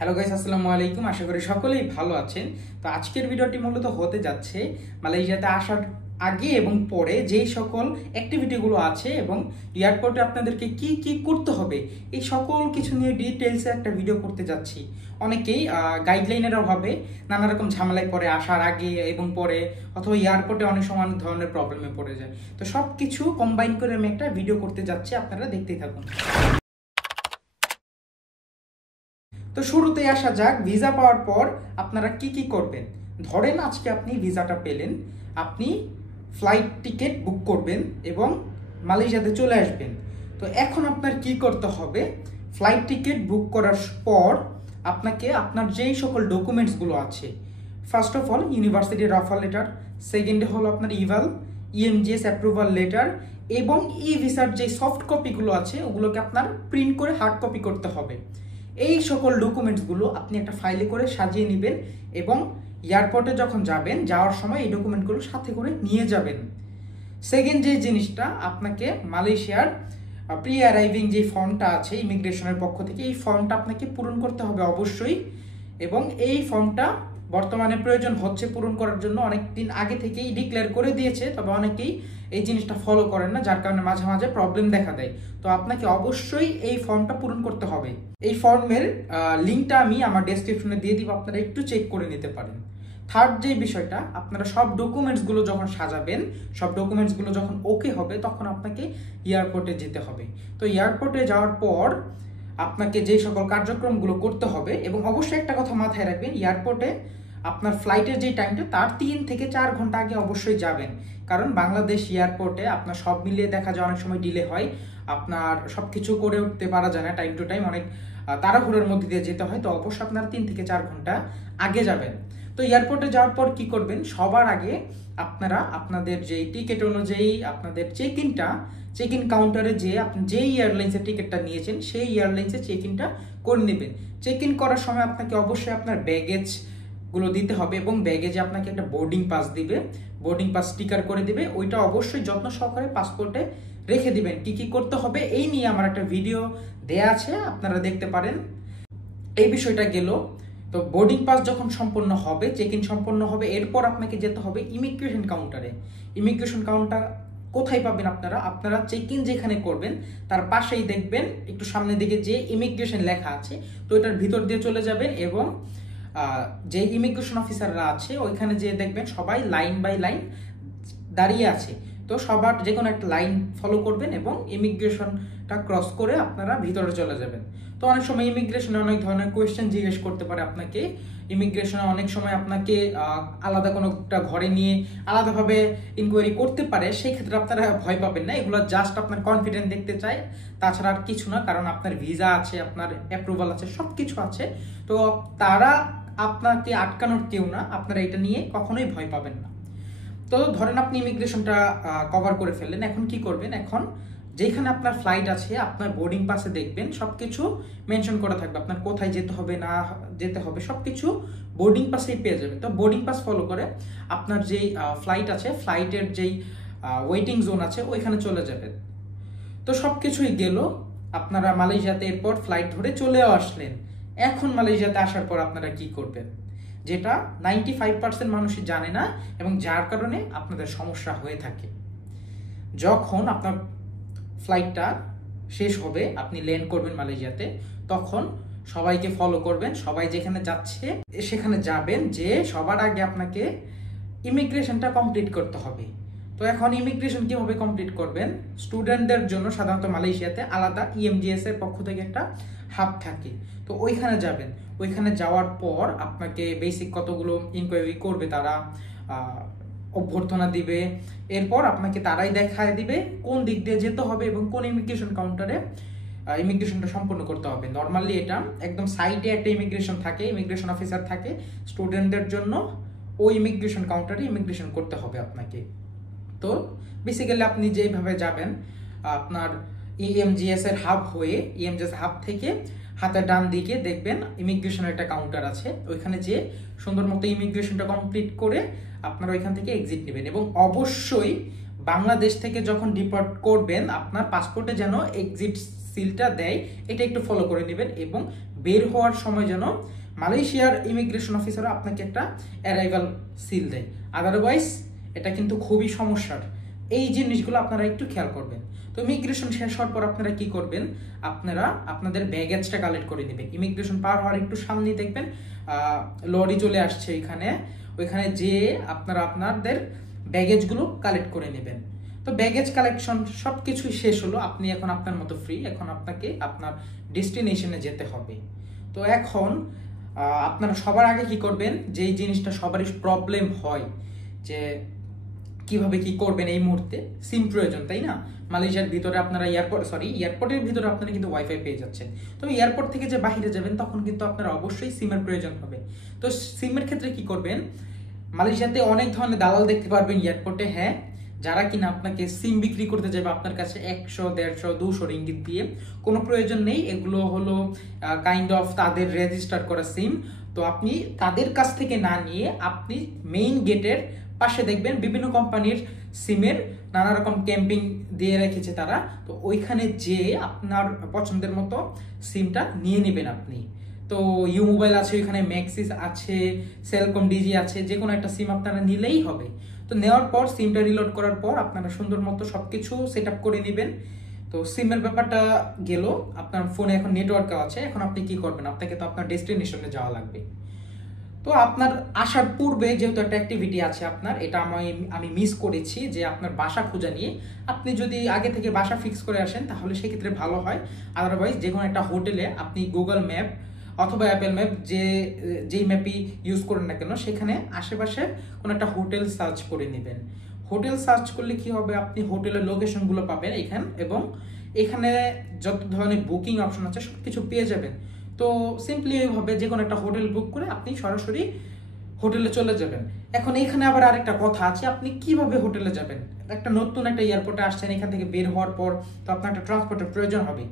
Hello guys, আসসালামু আলাইকুম। আশা করি সকলেই ভালো আছেন। তো আজকের ভিডিওটি মূলত হতে যাচ্ছে মালয়েশিয়াতে আসার আগে এবং পরে যেই সকল অ্যাক্টিভিটিগুলো আছে এবং এয়ারপোর্টে আপনাদেরকে কি কি করতে হবে এই সকল কিছু নিয়ে ডিটেলসে একটা ভিডিও করতে যাচ্ছি। অনেকেই গাইডলাইনের অভাবে নানা রকম ঝামেলায় পড়ে আসার আগে এবং পরে, অথবা এয়ারপোর্টে অনেক সময় অনেক ধরনের প্রবলেমে পড়ে যায়। তো সব কিছু কম্বাইন করে আমি একটা ভিডিও করতে যাচ্ছি, আপনারা দেখতেই থাকুন। তো শুরুতেই আসা যাক, ভিসা পাওয়ার পর আপনারা কি কি করবেন। ধরেন আজকে আপনি ভিসাটা পেলেন, আপনি ফ্লাইট টিকিট বুক করবেন এবং মালয়েশিয়াতে চলে আসবেন। তো এখন আপনার কি করতে হবে, ফ্লাইট টিকিট বুক করার পর আপনাকে আপনার যেই সকল ডকুমেন্টসগুলো আছে, ফার্স্ট অফ অল ইউনিভার্সিটির অফার লেটার, সেকেন্ডে হলো আপনার ইভাল, ইএমজিএস অ্যাপ্রুভাল লেটার এবং ই ভিসার যে সফট কপিগুলো আছে ওগুলোকে আপনার প্রিন্ট করে হার্ড কপি করতে হবে। এই সকল ডকুমেন্টসগুলো আপনি একটা ফাইলে করে সাজিয়ে নেবেন এবং এয়ারপোর্টে যখন যাবেন, যাওয়ার সময় এই ডকুমেন্টগুলো সাথে করে নিয়ে যাবেন। সেকেন্ড যে জিনিসটা, আপনাকে মালয়েশিয়ার প্রি অ্যারাইভিং যে ফর্মটা আছে ইমিগ্রেশনের পক্ষ থেকে, এই ফর্মটা আপনাকে পূরণ করতে হবে অবশ্যই। এবং এই ফর্মটা বর্তমানে প্রয়োজন হচ্ছে পূরণ করার জন্য, অনেক দিন আগে থেকেই ডিক্লেয়ার করে দিয়েছে, তবে অনেকেই এই জিনিসটা ফলো করেন না, যার কারণে মাঝে মাঝে প্রবলেম দেখা দেয়। তো আপনাকে অবশ্যই এই ফর্মটা পূরণ করতে হবে। এই ফর্মের লিঙ্কটা আমি আমার ডেসক্রিপশনে দিয়ে দিব, আপনারা একটু চেক করে নিতে পারেন। থার্ড যে বিষয়টা, আপনারা সব ডকুমেন্টসগুলো যখন সাজাবেন, সব ডকুমেন্টসগুলো যখন ওকে হবে, তখন আপনাকে এয়ারপোর্টে যেতে হবে। তো এয়ারপোর্টে যাওয়ার পর আপনাকে যে সকল কার্যক্রমগুলো করতে হবে, এবং অবশ্যই একটা কথা মাথায় রাখবেন, এয়ারপোর্টে আপনার ফ্লাইটের যে টাইমটা তার 3 থেকে 4 ঘন্টা আগে অবশ্যই যাবেন। কারণ বাংলাদেশ এয়ারপোর্টে আপনার সব মিলিয়ে দেখা যায় অনেক সময় ডিলে হয়, আপনার সব কিছু করে উঠতে পারা যায় না, টাইম টু টাইম অনেক তাড়াহুড়োর মধ্যে দিয়ে যেতে হয়। তো অবশ্যই আপনার 3 থেকে 4 ঘন্টা আগে যাবেন। তো এয়ারপোর্টে যাওয়ার পর কি করবেন, সবার আগে আপনারা আপনাদের যেই টিকিট অনুযায়ী আপনাদের চেক ইন কাউন্টারে যে আপনি যেই এয়ারলাইন্সের টিকিটটা নিয়েছেন সেই এয়ারলাইন্সে চেক ইনটা করে নেবেন। চেক ইন করার সময় আপনাকে অবশ্যই আপনার ব্যাগেজগুলো দিতে হবে এবং ব্যাগেজে আপনাকে একটা বোর্ডিং পাস দিবে, বোর্ডিং পাস স্টিকার করে দিবে, ওইটা অবশ্যই যত্ন সহকারে পাসপোর্টে রেখে দিবেন। কি কি করতে হবে এই নিয়ে আমার একটা ভিডিও দেয়া আছে, আপনারা দেখতে পারেন। এই বিষয়টা গেল। তো বোর্ডিং পাস যখন সম্পন্ন হবে, চেক ইন সম্পন্ন হবে, এরপর আপনাকে যেতে হবে ইমিগ্রেশন কাউন্টারে। ইমিগ্রেশন কাউন্টার কোথায় পাবেন আপনারা চেক ইন যেখানে করবেন তার পাশেই দেখবেন একটু সামনের দিকে যে ইমিগ্রেশন লেখা আছে, তো এটার ভিতর দিয়ে চলে যাবেন এবং যে ইমিগ্রেশন অফিসাররা আছে ওইখানে যে দেখবেন সবাই লাইন বাই লাইন দাঁড়িয়ে আছে। তো সবার যে কোনো একটা লাইন ফলো করবেন এবং ইমিগ্রেশনটা ক্রস করে আপনারা ভিতরে চলে যাবেন। তো অনেক সময় ইমিগ্রেশনে অনেক ধরনের কোয়েশ্চেন জিজ্ঞেস করতে পারে আপনাকে। ইমিগ্রেশনে অনেক সময় আপনাকে আলাদা কোনো একটা ঘরে নিয়ে আলাদাভাবে ইনকোয়ারি করতে পারে, সেই ক্ষেত্রে আপনারা ভয় পাবেন না, এগুলো জাস্ট আপনার কনফিডেন্স দেখতে চায়, তাছাড়া আর কিছু না। কারণ আপনার ভিসা আছে, আপনার অ্যাপ্রুভাল আছে, সব কিছু আছে। তো তারা আপনাকে আটকানোর কেউ না, আপনারা এটা নিয়ে কখনোই ভয় পাবেন না। তো ধরেন আপনি ইমিগ্রেশনটা কভার করে ফেললেন, এখন কি করবেন, এখন যেখানে আপনার ফ্লাইট আছে আপনার বোর্ডিং পাসে দেখবেন সবকিছু মেনশন করা থাকবে, আপনার কোথায় যেতে হবে না যেতে হবে সবকিছু বোর্ডিং পাসেই পেয়ে যাবেন। তো বোর্ডিং পাস ফলো করে আপনার যেই ফ্লাইট আছে, ফ্লাইটের যেই ওয়েটিং জোন আছে ওইখানে চলে যাবেন। তো সব কিছুই গেল, আপনারা মালয়েশিয়াতে এরপর ফ্লাইট ধরে চলেও আসলেন। এখন মালয়েশিয়াতে আসার পর আপনারা কি করবেন, যেটা 95% মানুষই জানে না এবং যার কারণে আপনাদের সমস্যা হয়ে থাকে। যখন আপনার ফ্লাইটটা শেষ হবে, আপনি ল্যান্ড করবেন মালয়েশিয়াতে, তখন সবাইকে ফলো করবেন, সবাই যেখানে যাচ্ছে সেখানে যাবেন, যে সবার আগে আপনাকে ইমিগ্রেশনটা কমপ্লিট করতে হবে। তো এখন ইমিগ্রেশন কিভাবে কমপ্লিট করবেন, স্টুডেন্টদের জন্য সাধারণত মালয়েশিয়াতে আলাদা ইএমজিএস এর পক্ষ থেকে একটা হাব থাকে, তো ওইখানে যাবেন। ওইখানে যাওয়ার পর আপনাকে বেসিক কতগুলো ইনকোয়ারি করবে, তারা অভ্যর্থনা দিবে, এরপর আপনাকে তারাই দেখায় দিবে কোন দিক দিয়ে যেতে হবে এবং কোন ইমিগ্রেশন কাউন্টারে ইমিগ্রেশনটা সম্পন্ন করতে হবে। নর্মালি এটা একদম সাইডে একটা ইমিগ্রেশন থাকে, ইমিগ্রেশন অফিসার থাকে, স্টুডেন্টদের জন্য ওই ইমিগ্রেশন কাউন্টারে ইমিগ্রেশন করতে হবে আপনাকে। তো বেসিক্যালি আপনি যেভাবে যাবেন, আপনার ইএমজিএস এর হাব হয়ে ইএমজিএস হাব থেকে হাতের ডান দিকে দেখবেন ইমিগ্রেশনের একটা কাউন্টার আছে, ওইখানে যে সুন্দর মতো ইমিগ্রেশনটা কমপ্লিট করে আপনারা ওইখান থেকে এক্সিট নেবেন। এবং অবশ্যই বাংলাদেশ থেকে যখন ডিপার্ট করবেন আপনার পাসপোর্টে যেন এক্সিট সিলটা দেয় এটা একটু ফলো করে নেবেন, এবং বের হওয়ার সময় যেন মালয়েশিয়ার ইমিগ্রেশন অফিসাররা আপনাকে একটা অ্যারাইভাল সিল দেয়। আদারওয়াইজ এটা কিন্তু খুবই সমস্যার। এই জিনিসগুলো আপনারা একটু খেয়াল করবেন। তো ইমিগ্রেশন শেষ হওয়ার পর আপনারা কি করবেন, আপনারা আপনাদের ব্যাগেজটা কালেক্ট করে নেবেন। ইমিগ্রেশন পার হওয়ার একটু সামনেই দেখবেন লরি চলে আসছে, ওইখানে যেয়ে আপনারা আপনাদের ব্যাগেজগুলো কালেক্ট করে নেবেন। তো ব্যাগেজ কালেকশন সব কিছুই শেষ হলো, আপনি এখন আপনার মতো ফ্রি। এখন আপনাকে আপনার ডেস্টিনেশনে যেতে হবে। তো এখন আপনারা সবার আগে কি করবেন, যেই জিনিসটা সবারই প্রবলেম হয় যে কিভাবে কি করবেন, এই মুহূর্তে সিম প্রয়োজন, তাই না? মালয়েশিয়ার ভিতরে আপনারা এয়ারপোর্টের ভিতরে আপনারা কিন্তু ওয়াইফাই পেয়ে যাচ্ছেন। তো এয়ারপোর্ট থেকে যে বাইরে যাবেন তখন কিন্তু আপনারা অবশ্যই সিমের প্রয়োজন হবে। তো সিমের ক্ষেত্রে কি করবেন, মালয়েশিয়াতে অনেক ধরনের দালাল দেখতে পারবেন এয়ারপোর্টে, হ্যাঁ, যারা কিনা আপনাকে সিম বিক্রি করতে যাবে আপনার কাছে 100, 150, 200 রিঙ্গিত দিয়ে। কোনো প্রয়োজন নেই, এগুলো হলো কাইন্ড অফ তাদের রেজিস্টার করা সিম। তো আপনি তাদের কাছ থেকে না নিয়ে আপনি মেইন গেটের পাশে দেখবেন বিভিন্ন কোম্পানির সিমের নানা রকম ক্যাম্পিং দিয়ে রেখেছে তারা। তো ওইখানে যেয়ে আপনার পছন্দের মতো সিমটা নিয়ে নেবেন আপনি। তো ইউ মোবাইল আছে, ওইখানে ম্যাক্সিস আছে, সেলকম ডিজি আছে, যে কোনো একটা সিম আপনারা নিলেই হবে। তো নেওয়ার পর সিমটা রিলোড করার পর আপনারা সুন্দর মতো সবকিছু সেট আপ করে নেবেন। তো সিমের ব্যাপারটা গেল, আপনার ফোনে এখন নেটওয়ার্কও আছে। এখন আপনি কি করবেন, আপনাকে তো আপনার ডেস্টিনেশনে যাওয়া লাগবে। তো আপনার আসার পূর্বে যেহেতু একটা অ্যাক্টিভিটি আছে আপনার, এটা আমি মিস করেছি, যে আপনার বাসা খোঁজা নিয়ে। আপনি যদি আগে থেকে বাসা ফিক্স করে আসেন তাহলে সেক্ষেত্রে ভালো হয়। আদারওয়াইজ যে কোনো একটা হোটেলে আপনি গুগল ম্যাপ অথবা অ্যাপেল ম্যাপ যেই ম্যাপই ইউজ করেন না কেন, সেখানে আশেপাশে কোনো একটা হোটেল সার্চ করে নেবেন। হোটেল সার্চ করলে কি হবে, আপনি হোটেলের লোকেশনগুলো পাবেন এবং এখানে যত ধরনের বুকিং অপশন আছে সব কিছু পেয়ে যাবেন। তো সিম্পলি এইভাবে যে কোনো একটা হোটেল বুক করে আপনি সরাসরি হোটেলে চলে যাবেন। এখন এখানে আবার আরেকটা কথা আছে, আপনি কিভাবে হোটেলে যাবেন। একটা নতুন একটা এয়ারপোর্টে আসছেন, এখান থেকে বের হওয়ার পর তো আপনার একটা ট্রান্সপোর্টের প্রয়োজন হবে।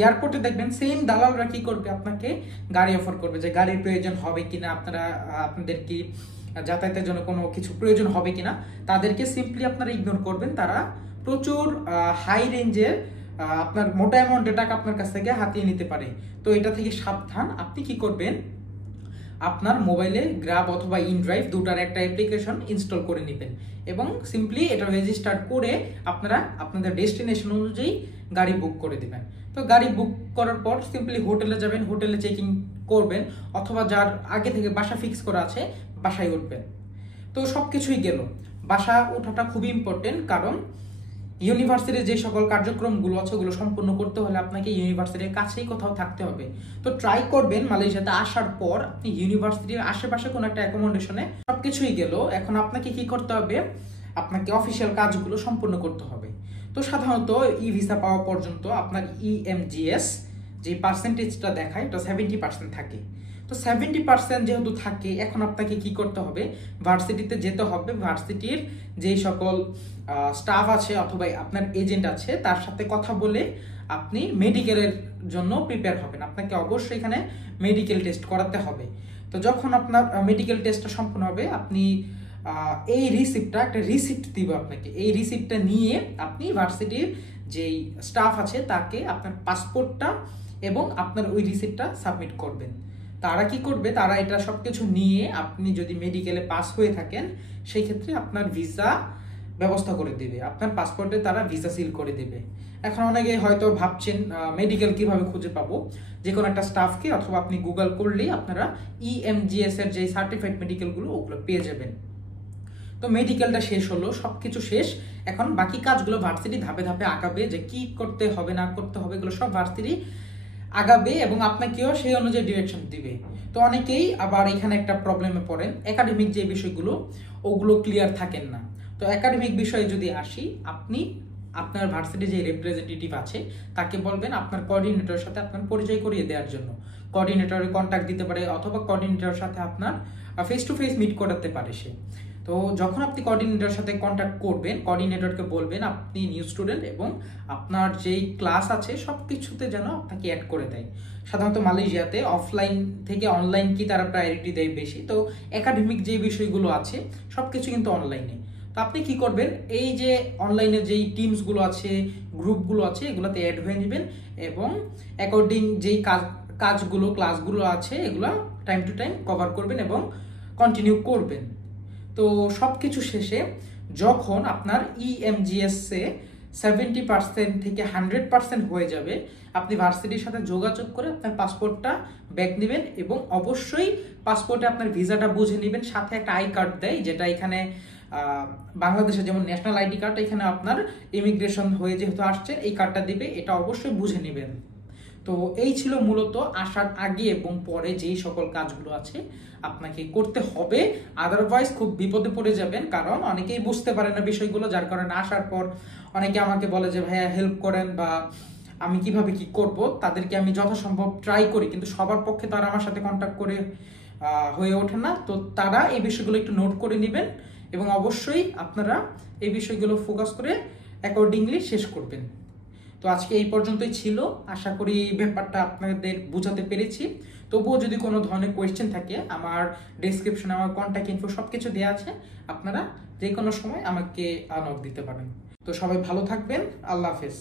এয়ারপোর্টে দেখবেন সেম দালালরা কি করবে, আপনাকে গাড়ি অফার করবে, যে গাড়ির প্রয়োজন হবে কিনা, আপনাদের কি যাতায়াতের জন্য কোনো কিছু প্রয়োজন হবে কিনা। তাদেরকে সিম্পলি আপনারা ইগনোর করবেন। তারা প্রচুর হাই রেঞ্জের আপনার মোটা অ্যামাউন্টের টাকা আপনার কাছ থেকে হাতিয়ে নিতে পারে। তো এটা থেকে সাবধান। আপনি কি করবেন, আপনার মোবাইলে গ্র্যাব অথবা ইনড্রাইভ দুটার একটা অ্যাপ্লিকেশন ইনস্টল করে নেবেন এবং সিম্পলি এটা রেজিস্টার করে আপনারা আপনাদের ডেস্টিনেশন অনুযায়ী গাড়ি বুক করে দেবেন। তো গাড়ি বুক করার পর সিম্পলি হোটেলে যাবেন, হোটেলে চেকিং করবেন, অথবা যার আগে থেকে বাসা ফিক্স করা আছে বাসায় উঠবেন। তো সব কিছুই গেল। বাসা ওঠাটা খুবই ইম্পর্টেন্ট, কারণ ইউনিভার্সিটির যে সকল কার্যক্রমগুলো আছে ওগুলো সম্পূর্ণ করতে হলে আপনাকে ইউনিভার্সিটির কাছেই কোথাও থাকতে হবে। তো ট্রাই করবেন মালয়েশিয়াতে আসার পর আপনি ইউনিভার্সিটির আশেপাশে কোনো একটা অ্যাকোমোডেশনে। সবকিছুই গেল, এখন আপনাকে কি করতে হবে, আপনাকে অফিসিয়াল কাজগুলো সম্পূর্ণ করতে হবে। তো সাধারণত ই ভিসা পাওয়া পর্যন্ত আপনার ইএমজিএস যে পার্সেন্টেজটা দেখায় এটা 70% থাকে। তো 70% যেহেতু থাকে, এখন আপনাকে কি করতে হবে, ভার্সিটিতে যেতে হবে। ভার্সিটির যেই সকল স্টাফ আছে অথবা আপনার এজেন্ট আছে তার সাথে কথা বলে আপনি মেডিকেলের জন্য প্রিপেয়ার হবেন। আপনাকে অবশ্যই এখানে মেডিকেল টেস্ট করাতে হবে। তো যখন আপনার মেডিকেল টেস্টটা সম্পূর্ণ হবে, আপনি এই একটা রিসিপ্ট দিব আপনাকে। এই রিসিপ্টটা নিয়ে আপনি ভার্সিটির যেই স্টাফ আছে তাকে আপনার পাসপোর্টটা এবং আপনার ওই রিসিপ্টটা সাবমিট করবেন। তারা কি করবে, তারা এটা সবকিছু নিয়ে আপনি যদি মেডিকেলে পাস হয়ে থাকেন সেই ক্ষেত্রে আপনার ভিসা ব্যবস্থা করে দেবে, আপনার পাসপোর্টে তারা ভিসা সিল করে দেবে। এখন অনেকে হয়তো ভাবছেন মেডিকেল কিভাবে খুঁজে পাবো, যে কোনো একটা স্টাফকে অথবা আপনি গুগল করলেই আপনারা ইএমজিএস এর যে সার্টিফাইড মেডিকেলগুলো ওগুলো পেয়ে যাবেন। তো মেডিকেলটা শেষ হলো, সবকিছু শেষ। এখন বাকি কাজগুলো ভার্সিটি ধাপে ধাপে আগাবে, যে কি করতে হবে না করতে হবে এগুলো সব ভার্সিটি আগাবে এবং আপনাকেও সেই অনুযায়ী ডিরেকশন দিবে। তো অনেকেই আবার এখানে একটা প্রবলেমে পড়েন, একাডেমিক যে বিষয়গুলো ওগুলো ক্লিয়ার থাকেন না। তো একাডেমিক বিষয়ে যদি আসি, আপনি আপনার ভার্সিটি যে রিপ্রেজেন্টেটিভ আছে তাকে বলবেন আপনার কোঅর্ডিনেটরের সাথে আপনার পরিচয় করিয়ে দেওয়ার জন্য। কোঅর্ডিনেটরের কন্ট্যাক্ট দিতে পারে অথবা কোঅর্ডিনেটরের সাথে আপনার ফেস টু ফেস মিট করাতে পারে সে। তো যখন আপনি কোঅর্ডিনেটরের সাথে কন্ট্যাক্ট করবেন, কোঅর্ডিনেটরকে বলবেন আপনি নিউ স্টুডেন্ট এবং আপনার যেই ক্লাস আছে সব কিছুতে যেন আপনাকে অ্যাড করে দেয়। সাধারণত মালয়েশিয়াতে অফলাইন থেকে অনলাইন কি তারা প্রায়োরিটি দেয় বেশি। তো একাডেমিক যে বিষয়গুলো আছে সব কিছু কিন্তু অনলাইনে। তো আপনি কি করবেন, এই যে অনলাইনে যেই টিমসগুলো আছে, গ্রুপগুলো আছে, এগুলোতে অ্যাড হয়ে নেবেন এবং অ্যাকর্ডিং যেই কাজগুলো ক্লাসগুলো আছে এগুলো টাইম টু টাইম কভার করবেন এবং কন্টিনিউ করবেন। তো সব কিছু শেষে যখন আপনার ইএমজিএসে 70% থেকে 100% হয়ে যাবে, আপনি ভার্সিটির সাথে যোগাযোগ করে আপনার পাসপোর্টটা ব্যাক নেবেন এবং অবশ্যই পাসপোর্টে আপনার ভিসাটা বুঝে নেবেন। সাথে একটা আই কার্ড দেয়, যেটা এখানে বাংলাদেশে যেমন ন্যাশনাল আইডি কার্ড, এখানে আপনার ইমিগ্রেশন হয়ে যেহেতু আসছেন এই কার্ডটা দিবে, এটা অবশ্যই বুঝে নেবেন। তো এই ছিল মূলত আসার আগে এবং পরে যেই সকল কাজগুলো আছে আপনাকে করতে হবে, আদারওয়াইজ খুব বিপদে পড়ে যাবেন। কারণ অনেকেই বুঝতে পারে না বিষয়গুলো, যার কারণে আসার পর অনেকে আমাকে বলে যে ভাইয়া হেল্প করেন বা আমি কিভাবে কি করব, তাদেরকে আমি যথাসম্ভব ট্রাই করি, কিন্তু সবার পক্ষে তারা আমার সাথে কন্ট্যাক্ট করে হয়ে ওঠে না। তো তারা এই বিষয়গুলো একটু নোট করে নেবেন এবং অবশ্যই আপনারা এই বিষয়গুলো ফোকাস করে অ্যাকর্ডিংলি শেষ করবেন। তো আজকে এই পর্যন্তই ছিল, আশা করি ব্যাপারটা আপনাদের বোঝাতে পেরেছি। তবুও যদি কোনো ধরনের কোয়েশ্চেন থাকে, আমার ডেসক্রিপশনে আমার কন্ট্যাক্ট ইনফো সব কিছু দেওয়া আছে, আপনারা যে কোনো সময় আমাকে নক দিতে পারেন। তো সবাই ভালো থাকবেন, আল্লাহ হাফেজ।